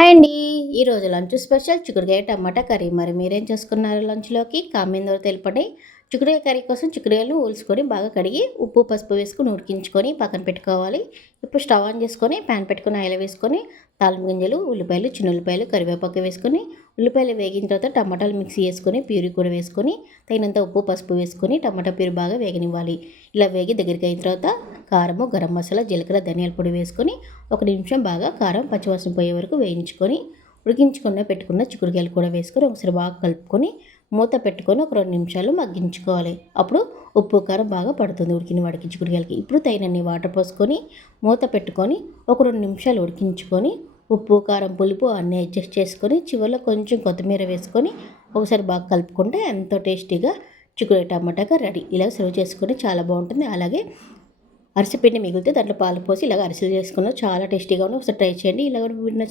Hi అండి. ఈరోజు lunch special చిక్కుడుకాయ టమాటా కర్రీ. మరి మీరేం చేసుకున్నారు లంచ్‌లోకి? కామెంట్‌లో తెలపండి. చిక్కుడుకాయ కర్రీ కోసం చిక్కుడుకాయలను ఒలుచుకొని బాగా కడిగి ఉప్పు, పసుపు వేసుకొని ఉడికించుకొని పక్కన పెట్టుకోవాలి. ఇప్పుడు స్టవ్ ఆన్ చేసుకొని పాన్ పెట్టుకొని ఆయిల్ వేసుకొని తాలింపు గింజలు, ఉల్లిపాయలు, చిన్న ఉల్లిపాయలు, కరివేపాకు వేసుకొని ఉల్లిపాయలు వేగిన తర్వాత టమాటాలు మిక్సీ చేసుకొని ప్యూరీ కూడా వేసుకొని తగినంత ఉప్పు, పసుపు వేసుకొని టమాటా ప్యూరీ బాగా వేగనివ్వాలి. ఇలా వేగి దగ్గరికి అయిన తర్వాత కారము, గరం మసాలా, జీలకర్ర, ధనియాల పొడి వేసుకొని ఒక నిమిషం బాగా కారం పచ్చివాసన పోయే వరకు వేయించుకొని ఉడికించుకున్న పెట్టుకున్న చిక్కుడుకాయలు కూడా వేసుకొని ఒకసారి బాగా కలుపుకొని మూత పెట్టుకొని ఒక 2 నిమిషాలు మగ్గించుకోవాలి. అప్పుడు ఉప్పు, కారం బాగా పడుతుంది ఉడికిన వాడికి చిక్కుడుకాయలకి. ఇప్పుడు తగినన్ని వాటర్ పోసుకొని మూత పెట్టుకొని ఒక 2 నిమిషాలు ఉడికించుకొని ఉప్పు, కారం, పులుపు అన్నీ అడ్జస్ట్ చేసుకొని చివరిలో కొంచెం కొత్తిమీర వేసుకొని ఒకసారి బాగా కలుపుకుంటే ఎంతో టేస్టీగా చిక్కుడు టమాటాగా రెడీ. ఇలా సర్వ్ చేసుకొని చాలా బాగుంటుంది. అలాగే అరిసెపిండి మిగిలితే దాంట్లో పాలు పోసి ఇలాగ అరిసెలు చేసుకున్న చాలా టేస్టీగా ఉంది. ఒకసారి ట్రై చేయండి. ఇలాగ వీడియో